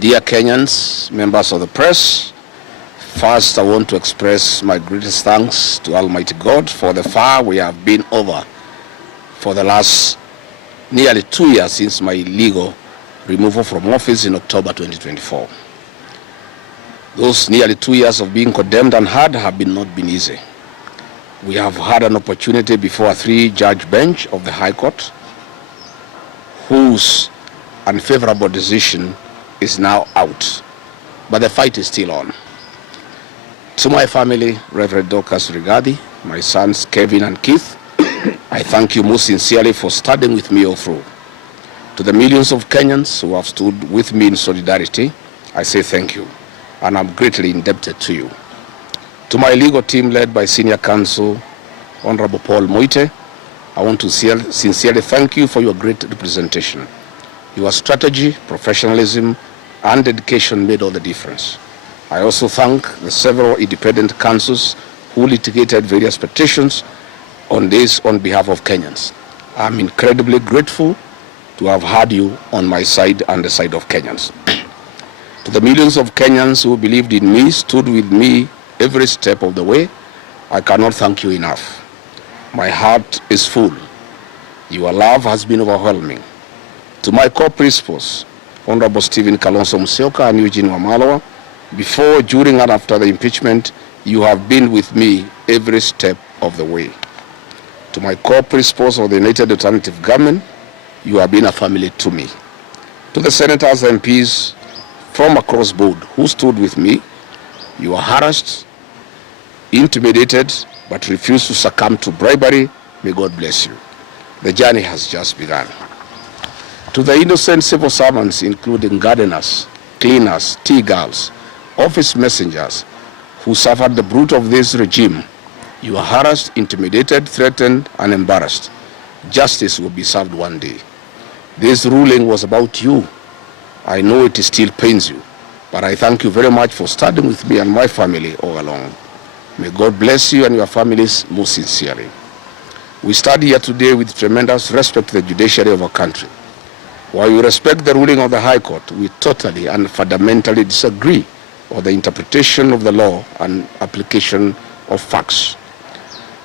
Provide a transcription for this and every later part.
Dear Kenyans, members of the press, first I want to express my greatest thanks to Almighty God for the far we have been over for the last nearly 2 years since my legal removal from office in October 2024. Those nearly 2 years of being condemned and hard have not been easy. We have had an opportunity before a 3-judge bench of the High Court, whose unfavorable decision is now out, but the fight is still on. To my family, Reverend Dorcas Rigadi, my sons Kevin and Keith, I thank you most sincerely for standing with me all through. To the millions of Kenyans who have stood with me in solidarity, I say thank you, and I'm greatly indebted to you. To my legal team led by Senior Counsel, Honorable Paul Moite, I want to sincerely thank you for your great representation. Your strategy, professionalism, and dedication made all the difference. I also thank the several independent counsels who litigated various petitions on this on behalf of Kenyans. I'm incredibly grateful to have had you on my side and the side of Kenyans. To the millions of Kenyans who believed in me, stood with me every step of the way, I cannot thank you enough. My heart is full. Your love has been overwhelming. To my core principals, Honorable Stephen Kalonzo Musyoka and Eugene Wamalwa, before, during, and after the impeachment, you have been with me every step of the way. To my core principals of the United Alternative Government, you have been a family to me. To the senators and MPs from across board who stood with me, you are harassed, intimidated, but refused to succumb to bribery. May God bless you. The journey has just begun. To the innocent civil servants, including gardeners, cleaners, tea girls, office messengers, who suffered the brunt of this regime, you are harassed, intimidated, threatened, and embarrassed. Justice will be served one day. This ruling was about you. I know it still pains you, but I thank you very much for standing with me and my family all along. May God bless you and your families most sincerely. We stand here today with tremendous respect to the judiciary of our country. While we respect the ruling of the High Court, we totally and fundamentally disagree on the interpretation of the law and application of facts.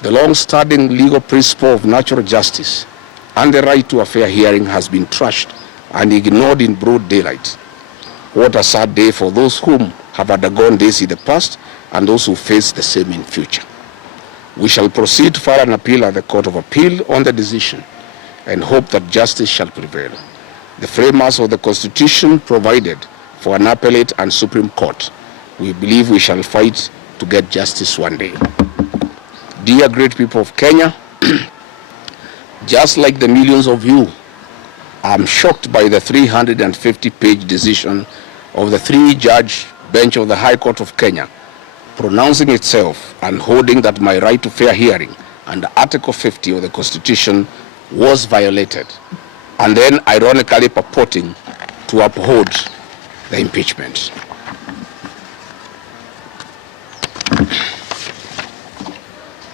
The long-standing legal principle of natural justice and the right to a fair hearing has been trashed and ignored in broad daylight. What a sad day for those whom have undergone this in the past and those who face the same in future. We shall proceed to file an appeal at the Court of Appeal on the decision and hope that justice shall prevail. The framers of the Constitution provided for an appellate and Supreme Court. We believe we shall fight to get justice one day. Dear great people of Kenya, just like the millions of you, I'm shocked by the 350-page decision of the 3-judge bench of the High Court of Kenya, pronouncing itself and holding that my right to fair hearing under Article 50 of the Constitution was violated, and then ironically purporting to uphold the impeachment.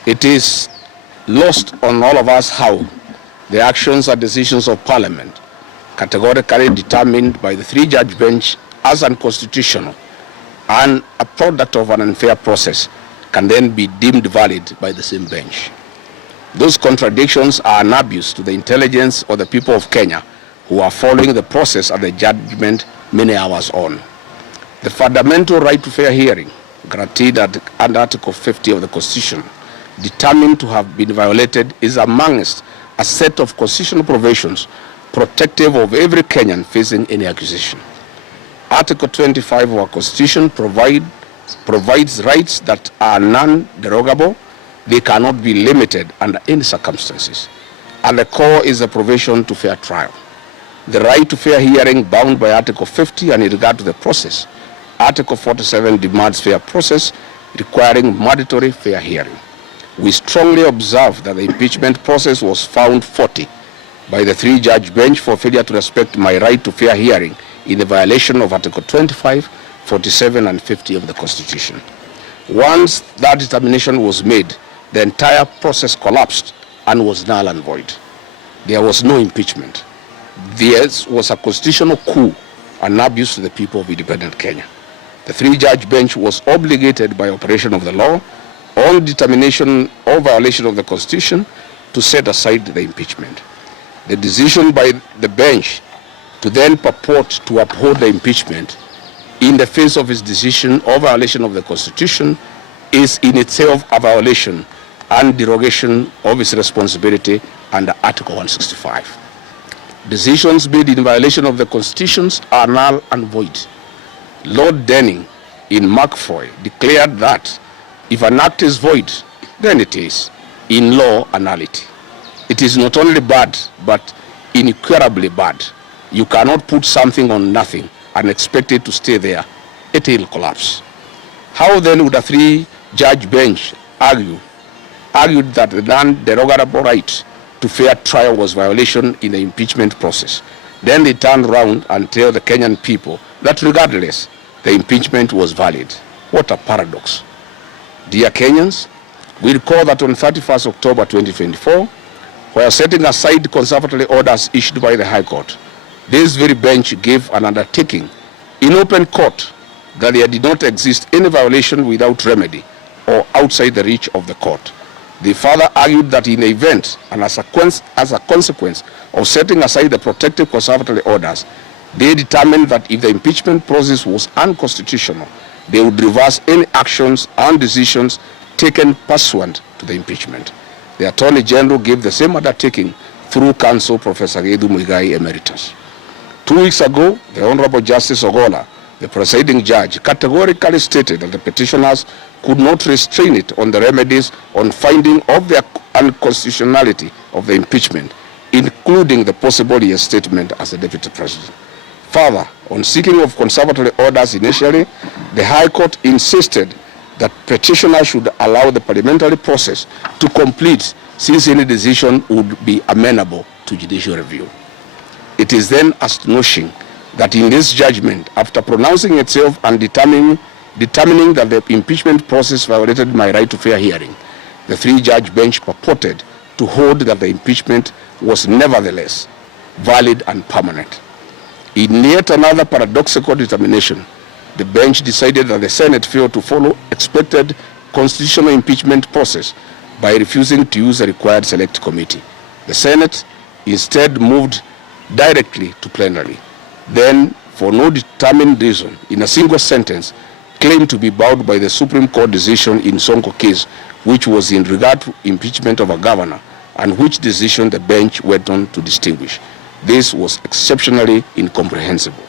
It is lost on all of us how the actions and decisions of Parliament, categorically determined by the 3-judge bench as unconstitutional and a product of an unfair process, can then be deemed valid by the same bench. Those contradictions are an abuse to the intelligence of the people of Kenya who are following the process and the judgment many hours on. The fundamental right to fair hearing, guaranteed under Article 50 of the Constitution, determined to have been violated, is amongst a set of constitutional provisions protective of every Kenyan facing any accusation. Article 25 of our Constitution provides rights that are non-derogable. They cannot be limited under any circumstances. And the core is a provision to fair trial. The right to fair hearing bound by Article 50 and in regard to the process. Article 47 demands fair process requiring mandatory fair hearing. We strongly observe that the impeachment process was found faulty by the 3-judge bench for failure to respect my right to fair hearing in the violation of Article 25, 47, and 50 of the Constitution. Once that determination was made, the entire process collapsed and was null and void. There was no impeachment. There was a constitutional coup and abuse to the people of independent Kenya. The three-judge bench was obligated by operation of the law on determination of violation of the Constitution to set aside the impeachment. The decision by the bench to then purport to uphold the impeachment in the face of its decision of violation of the Constitution is in itself a violation and derogation of its responsibility under Article 165. Decisions made in violation of the Constitutions are null and void. Lord Denning in Macfoy declared that if an act is void, then it is, in law, a nullity. It is not only bad, but incurably bad. You cannot put something on nothing and expect it to stay there. It will collapse. How then would a three-judge bench argued that the non-derogable right to fair trial was violation in the impeachment process? Then they turned around and tell the Kenyan people that regardless, the impeachment was valid. What a paradox. Dear Kenyans, we recall that on 31st October 2024, while setting aside conservatory orders issued by the High Court, this very bench gave an undertaking in open court that there did not exist any violation without remedy or outside the reach of the court. They further argued that in the event and as a consequence of setting aside the protective conservatory orders, they determined that if the impeachment process was unconstitutional, they would reverse any actions and decisions taken pursuant to the impeachment. The Attorney General gave the same undertaking through counsel Professor Gedu Muigai Emeritus. 2 weeks ago, the Honorable Justice Ogola, the presiding judge, categorically stated that the petitioners could not restrain it on the remedies on finding of the unconstitutionality of the impeachment, including the possible reinstatement as a deputy president. Further, on seeking of conservatory orders initially, the High Court insisted that petitioners should allow the parliamentary process to complete since any decision would be amenable to judicial review. It is then astonishing that in this judgment, after pronouncing itself and determining that the impeachment process violated my right to fair hearing, the three-judge bench purported to hold that the impeachment was nevertheless valid and permanent. In yet another paradoxical determination, the bench decided that the Senate failed to follow expected constitutional impeachment process by refusing to use a required select committee. The Senate instead moved directly to plenary. Then, for no determined reason, in a single sentence, claimed to be bound by the Supreme Court decision in Sonko case, which was in regard to impeachment of a governor, and which decision the bench went on to distinguish. This was exceptionally incomprehensible.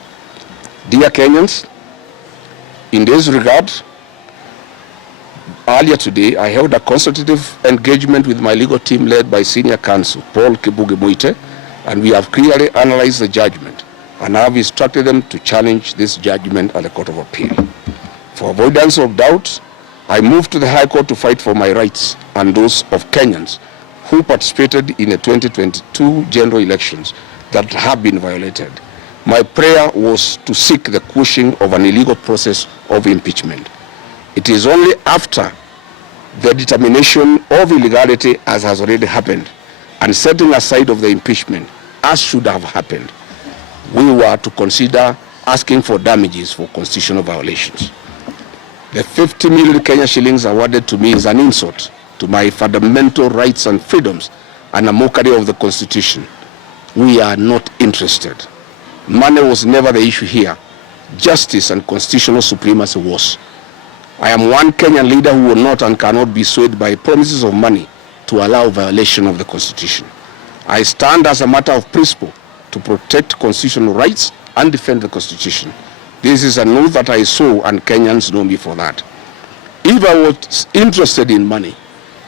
Dear Kenyans, in this regard, earlier today, I held a consultative engagement with my legal team led by Senior Counsel Paul Kibuge-Muite, and we have clearly analyzed the judgment and have instructed them to challenge this judgment at the Court of Appeal. For avoidance of doubt, I moved to the High Court to fight for my rights and those of Kenyans who participated in the 2022 general elections that have been violated. My prayer was to seek the quashing of an illegal process of impeachment. It is only after the determination of illegality, as has already happened, and setting aside of the impeachment, as should have happened, we were to consider asking for damages for constitutional violations. The 50 million Kenya shillings awarded to me is an insult to my fundamental rights and freedoms and a mockery of the Constitution. We are not interested. Money was never the issue here. Justice and constitutional supremacy was. I am one Kenyan leader who will not and cannot be swayed by promises of money to allow violation of the Constitution. I stand as a matter of principle to protect constitutional rights and defend the Constitution. This is an oath that I sow, and Kenyans know me for that. If I was interested in money,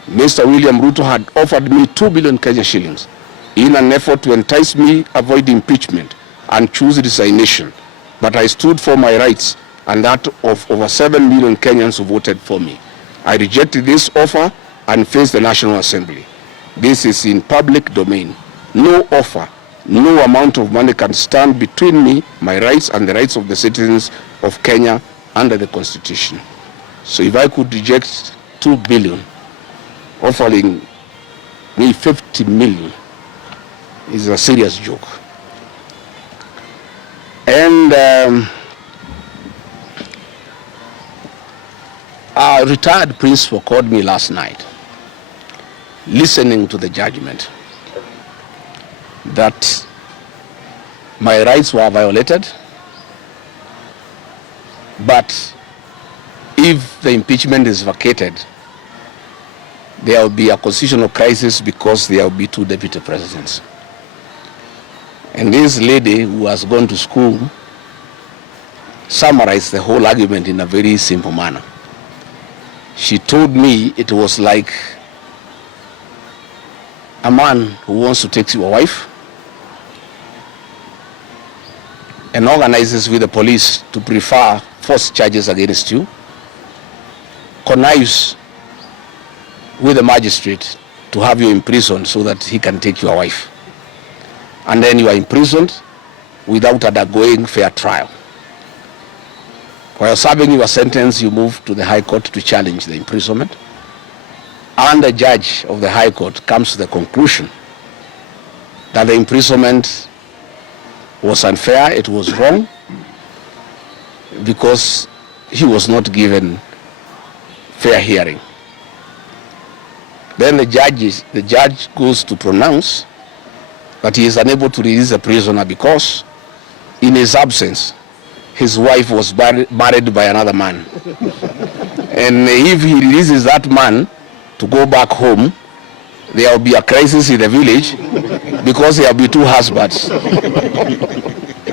Mr. William Ruto had offered me 2 billion Kenya shillings in an effort to entice me avoid impeachment and choose resignation. But I stood for my rights and that of over 7 million Kenyans who voted for me. I rejected this offer and faced the National Assembly. This is in public domain. No offer, no amount of money can stand between me, my rights, and the rights of the citizens of Kenya under the Constitution. So if I could reject 2 billion, offering me 50 million, is a serious joke. And a retired principal called me last night, listening to the judgment, that my rights were violated, but if the impeachment is vacated, there will be a constitutional crisis because there will be 2 deputy presidents. And this lady who has gone to school summarized the whole argument in a very simple manner. She told me it was like a man who wants to take your wife and organizes with the police to prefer false charges against you, connives with the magistrate to have you imprisoned so that he can take your wife. And then you are imprisoned without undergoing fair trial. While serving your sentence, you move to the High Court to challenge the imprisonment. And the judge of the High Court comes to the conclusion that the imprisonment was unfair, it was wrong, because he was not given fair hearing. Then the judge goes to pronounce that he is unable to release the prisoner because in his absence, his wife was married by another man. And if he releases that man to go back home, there will be a crisis in the village because there will be 2 husbands.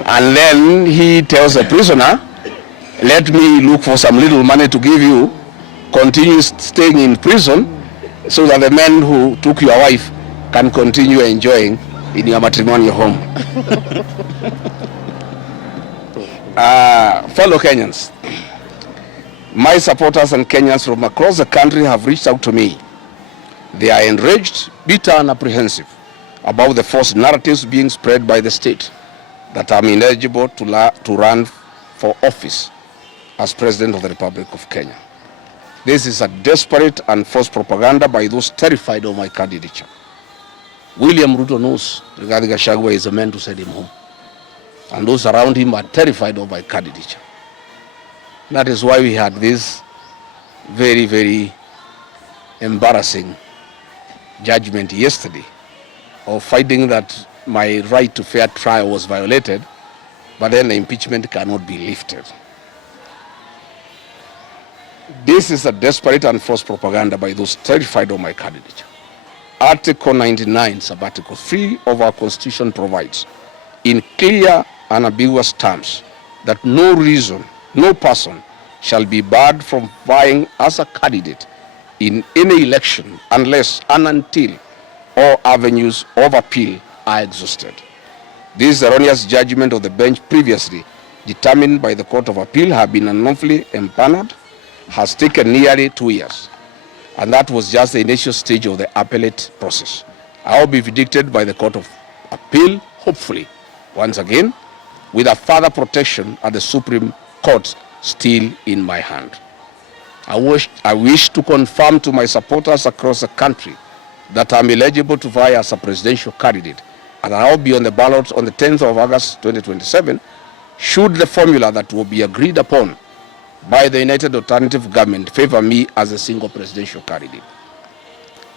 And then he tells the prisoner, let me look for some little money to give you, continue staying in prison so that the man who took your wife can continue enjoying in your matrimonial home. Fellow Kenyans, my supporters and Kenyans from across the country have reached out to me. They are enraged, bitter, and apprehensive about the false narratives being spread by the state that I'm ineligible to run for office as President of the Republic of Kenya. This is a desperate and false propaganda by those terrified of my candidature. William Ruto knows Gachagua is a man to send him home. And those around him are terrified of my candidature. That is why we had this very, very embarrassing judgment yesterday of finding that my right to fair trial was violated, but then the impeachment cannot be lifted. This is a desperate and false propaganda by those terrified of my candidature. Article 99, sub-article 3 of our Constitution provides in clear and ambiguous terms that no reason, no person shall be barred from vying as a candidate in any election unless and until all avenues of appeal are exhausted. This erroneous judgment of the bench previously determined by the Court of Appeal have been unlawfully empaneled has taken nearly 2 years. And that was just the initial stage of the appellate process. I will be vindicated by the Court of Appeal, hopefully, once again, with a further protection at the Supreme Court still in my hand. I wish to confirm to my supporters across the country that I'm eligible to vie as a presidential candidate, and I'll be on the ballot on the 10th of August 2027, should the formula that will be agreed upon by the United Alternative Government favor me as a single presidential candidate.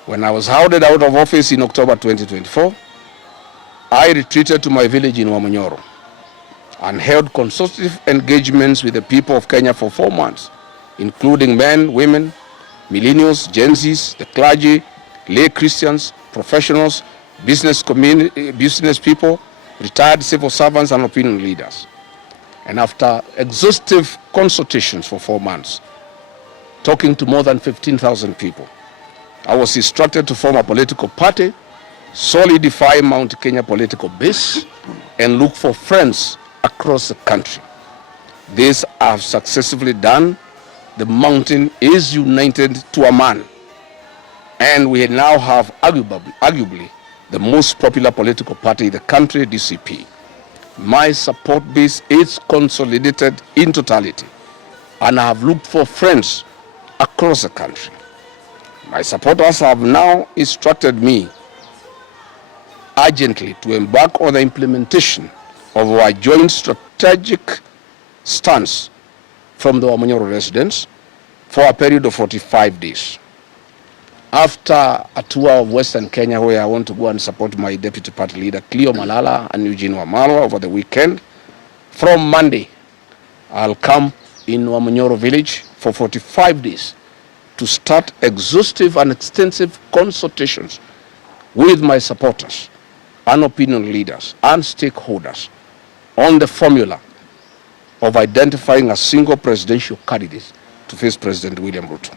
When I was hounded out of office in October 2024, I retreated to my village in Wamonyoro and held consultative engagements with the people of Kenya for 4 months, including men, women, millennials, Gen Zs, the clergy, lay Christians, professionals, business people, retired civil servants, and opinion leaders. And after exhaustive consultations for 4 months, talking to more than 15,000 people, I was instructed to form a political party, solidify Mount Kenya political base, and look for friends across the country. This I have successfully done. The mountain is united to a man, and we now have arguably the most popular political party in the country, DCP. My support base is consolidated in totality, and I have looked for friends across the country. My supporters have now instructed me urgently to embark on the implementation of our joint strategic stance from the Wamunyoro residents for a period of 45 days. After a tour of Western Kenya, where I want to go and support my deputy party leader, Cleo Malala and Eugene Wamalwa over the weekend, from Monday, I'll come in Wamunyoro village for 45 days to start exhaustive and extensive consultations with my supporters and opinion leaders and stakeholders on the formula of identifying a single presidential candidate to face President William Ruto.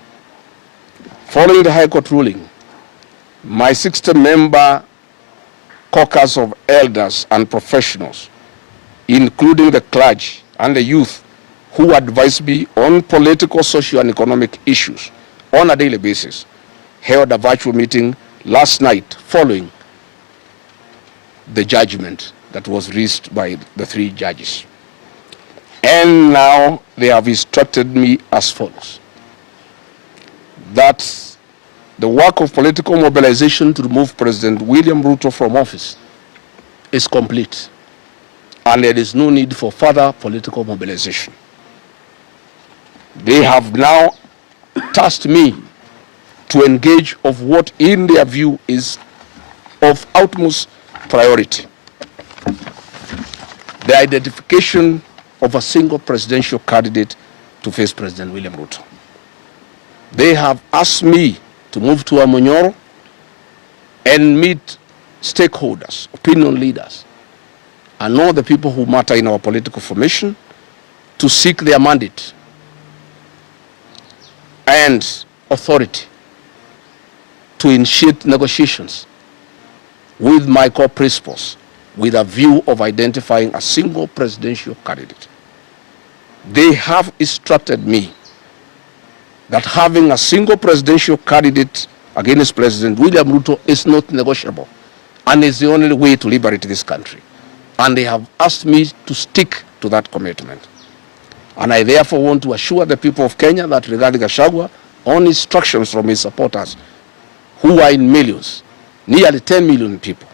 Following the High Court ruling, my 60-member caucus of elders and professionals, including the clergy and the youth who advise me on political, social, and economic issues on a daily basis, held a virtual meeting last night following the judgment that was reached by the 3 judges. And now they have instructed me as follows: that the work of political mobilization to remove President William Ruto from office is complete, and there is no need for further political mobilization. They have now tasked me to engage of what in their view is of utmost priority: the identification of a single presidential candidate to face President William Ruto. They have asked me to move to Wamunyoro and meet stakeholders, opinion leaders, and all the people who matter in our political formation to seek their mandate and authority to initiate negotiations with my core principles with a view of identifying a single presidential candidate. They have instructed me that having a single presidential candidate against President William Ruto is not negotiable and is the only way to liberate this country. And they have asked me to stick to that commitment. And I therefore want to assure the people of Kenya that regarding Gachagua, on instructions from his supporters, who are in millions, nearly 10 million people,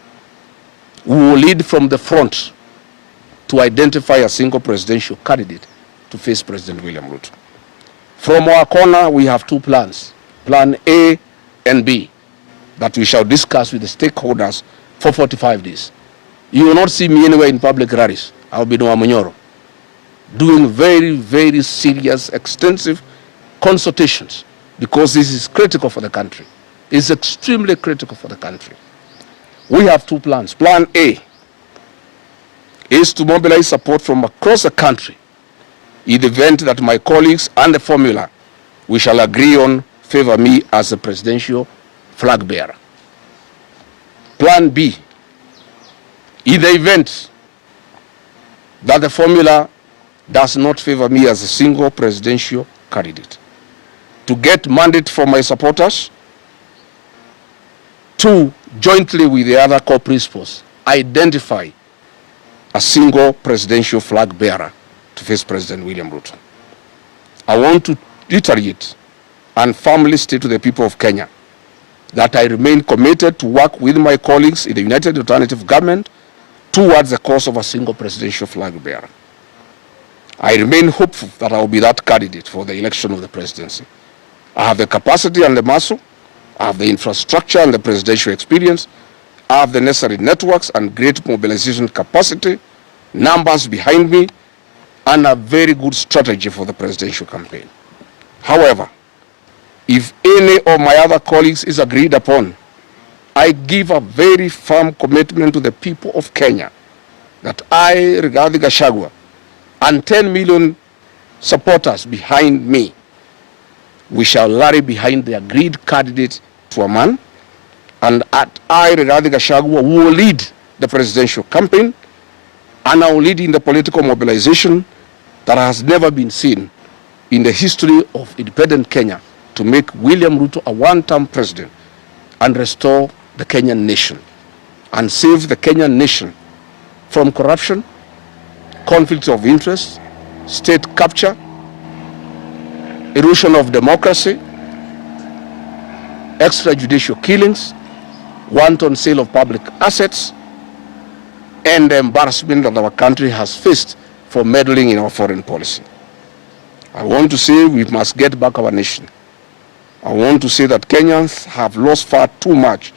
we will lead from the front to identify a single presidential candidate to face President William Ruto. From our corner, we have 2 plans, Plan A and B, that we shall discuss with the stakeholders for 45 days. You will not see me anywhere in public rallies. I will be in Wamunyoro, doing very, very serious, extensive consultations, because this is critical for the country. It's extremely critical for the country. We have 2 plans. Plan A is to mobilize support from across the country in the event that my colleagues and the formula we shall agree on favor me as the presidential flag bearer. Plan B, in the event that the formula does not favor me as a single presidential candidate, to get mandate from my supporters to, jointly with the other core principles, identify a single presidential flag bearer to face President William Ruto. I want to reiterate and firmly state to the people of Kenya that I remain committed to work with my colleagues in the United Alternative Government towards the cause of a single presidential flag bearer. I remain hopeful that I will be that candidate for the election of the presidency. I have the capacity and the muscle, I have the infrastructure and the presidential experience, I have the necessary networks and great mobilization capacity, numbers behind me, and a very good strategy for the presidential campaign. However, if any of my other colleagues is agreed upon, I give a very firm commitment to the people of Kenya that I, regarding Gachagua, and 10 million supporters behind me, we shall rally behind the agreed candidate to a man, and I, regarding Gachagua, will lead the presidential campaign, and I will lead in the political mobilization that has never been seen in the history of independent Kenya to make William Ruto a one-term president and restore the Kenyan nation and save the Kenyan nation from corruption, conflicts of interest, state capture, erosion of democracy, extrajudicial killings, wanton sale of public assets, and the embarrassment that our country has faced for meddling in our foreign policy. I want to say we must get back our nation. I want to say that Kenyans have lost far too much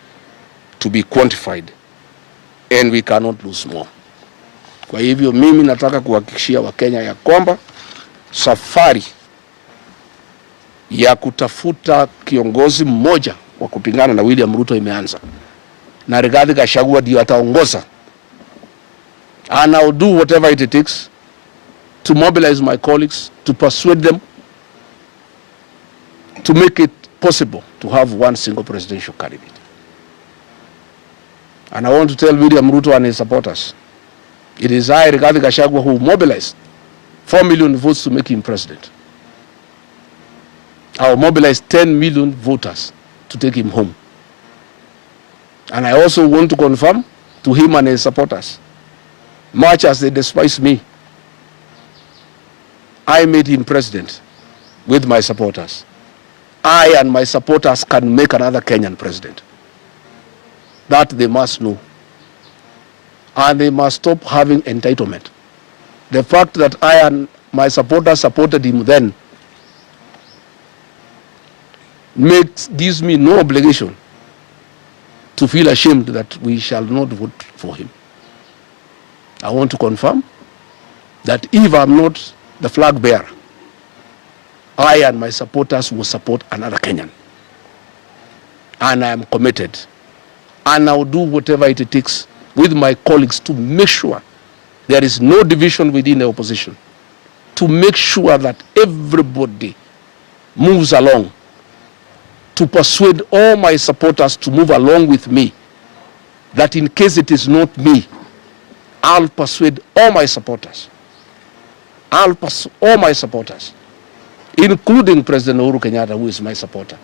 to be quantified, and we cannot lose more. Kwa hivyo mimi nataka kuhakikishia Wakenya ya kwamba safari ya kutafuta kiongozi mmoja wa kupingana na William Ruto imeanza, na Rigathi Gachagua ndio ataongoza, and I'll do whatever it takes to mobilize my colleagues, to persuade them, to make it possible to have one single presidential candidate. And I want to tell William Ruto and his supporters, it is I, Rigathi Gachagua, who mobilized 4 million votes to make him president. I will mobilize 10 million voters to take him home. And I also want to confirm to him and his supporters, much as they despise me, I made him president with my supporters. I and my supporters can make another Kenyan president. That they must know. And they must stop having entitlement. The fact that I and my supporters supported him then gives me no obligation to feel ashamed that we shall not vote for him. I want to confirm that if I'm not the flag bearer, I and my supporters will support another Kenyan. And I am committed. And I will do whatever it takes with my colleagues to make sure there is no division within the opposition, to make sure that everybody moves along, to persuade all my supporters to move along with me, that in case it is not me, I'll persuade all my supporters. All my supporters, including President Uhuru Kenyatta, who is my supporter,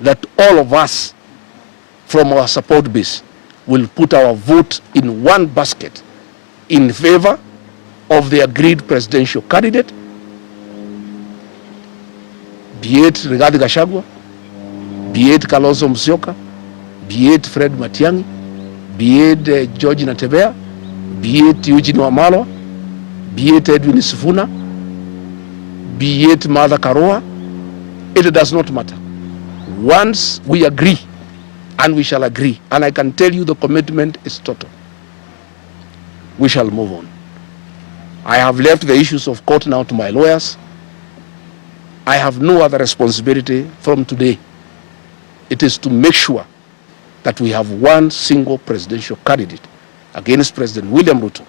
that all of us from our support base will put our vote in one basket in favor of the agreed presidential candidate, be it Rigathi Gachagua, be it Kalonzo Musyoka, be it Fred Matiang'i, be it George Natebea, be it Eugene Wamalwa, be it Edwin Sifuna, be it Martha Karua, it does not matter. Once we agree, and we shall agree, and I can tell you the commitment is total, we shall move on. I have left the issues of court now to my lawyers. I have no other responsibility from today. It is to make sure that we have one single presidential candidate against President William Ruto.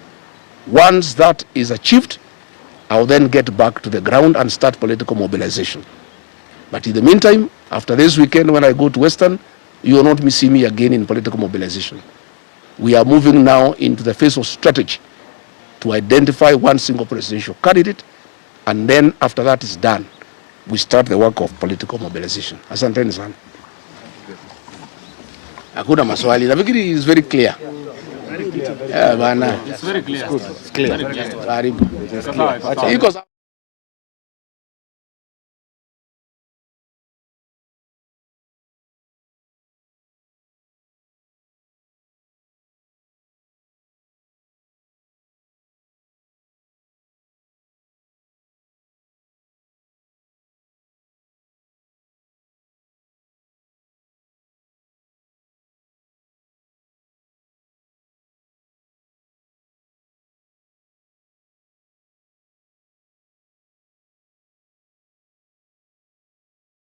Once that is achieved, I will then get back to the ground and start political mobilization. But in the meantime, after this weekend when I go to Western, you will not see me again in political mobilization. We are moving now into the phase of strategy to identify one single presidential candidate, and then after that is done, we start the work of political mobilization. Asanteni sana. Hakuna maswali. Nafikiri is very clear. Yeah, bana. It's very clear. It's clear. Karibu.